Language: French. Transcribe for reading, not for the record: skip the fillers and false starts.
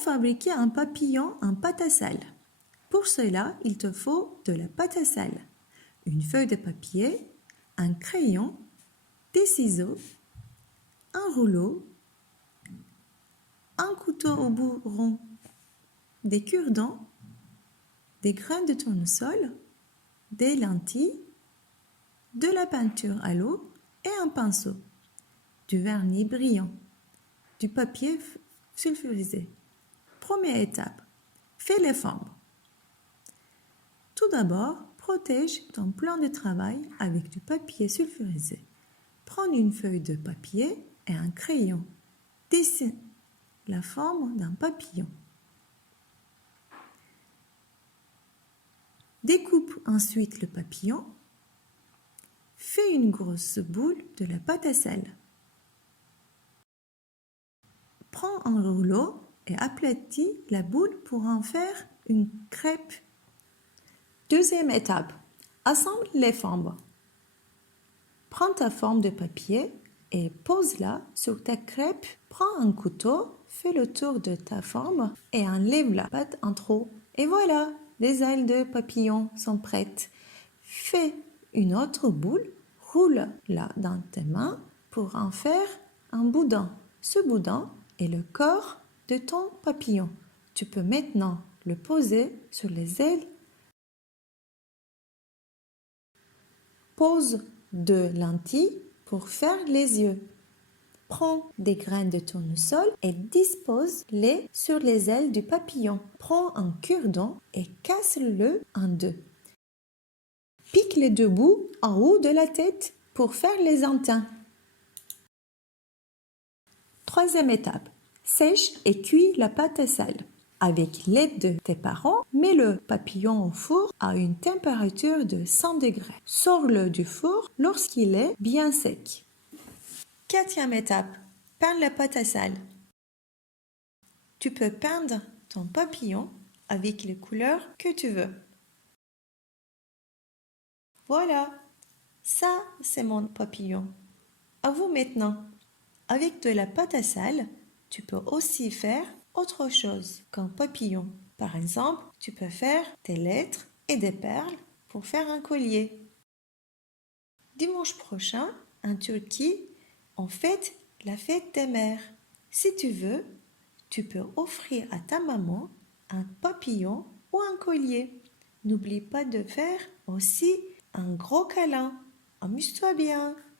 fabriquer un papillon en pâte à sel. Pour cela, il te faut de la pâte à sel, une feuille de papier, un crayon, des ciseaux, un rouleau, un couteau au bout rond, des cure-dents, des graines de tournesol, des lentilles, de la peinture à l'eau et un pinceau, du vernis brillant, du papier sulfurisé. Première étape, fais les formes. Tout d'abord, protège ton plan de travail avec du papier sulfurisé. Prends une feuille de papier et un crayon. Dessine la forme d'un papillon. Découpe ensuite le papillon. Fais une grosse boule de la pâte à sel. Prends un rouleau et aplatis la boule pour en faire une crêpe. Deuxième étape, assemble les formes. Prends ta forme de papier et pose-la sur ta crêpe. Prends un couteau, fais le tour de ta forme et enlève la pâte en trop. Et voilà, les ailes de papillon sont prêtes. Fais une autre boule, roule-la dans tes mains pour en faire un boudin. Ce boudin est le corps de ton papillon. Tu peux maintenant le poser sur les ailes. Pose deux lentilles pour faire les yeux. Prends des graines de tournesol et dispose-les sur les ailes du papillon. Prends un cure-dent et casse-le en deux. Pique les deux bouts en haut de la tête pour faire les antennes. Troisième étape, sèche et cuis la pâte à sel. Avec l'aide de tes parents, mets le papillon au four à une température de 100 degrés. Sors-le du four lorsqu'il est bien sec. Quatrième étape, peins la pâte à sel. Tu peux peindre ton papillon avec les couleurs que tu veux. Voilà, ça c'est mon papillon. À vous maintenant. Avec de la pâte à sel, tu peux aussi faire autre chose qu'un papillon. Par exemple, tu peux faire des lettres et des perles pour faire un collier. Dimanche prochain, en Turquie, on fête la fête des mères. Si tu veux, tu peux offrir à ta maman un papillon ou un collier. N'oublie pas de faire aussi un gros câlin. Amuse-toi bien.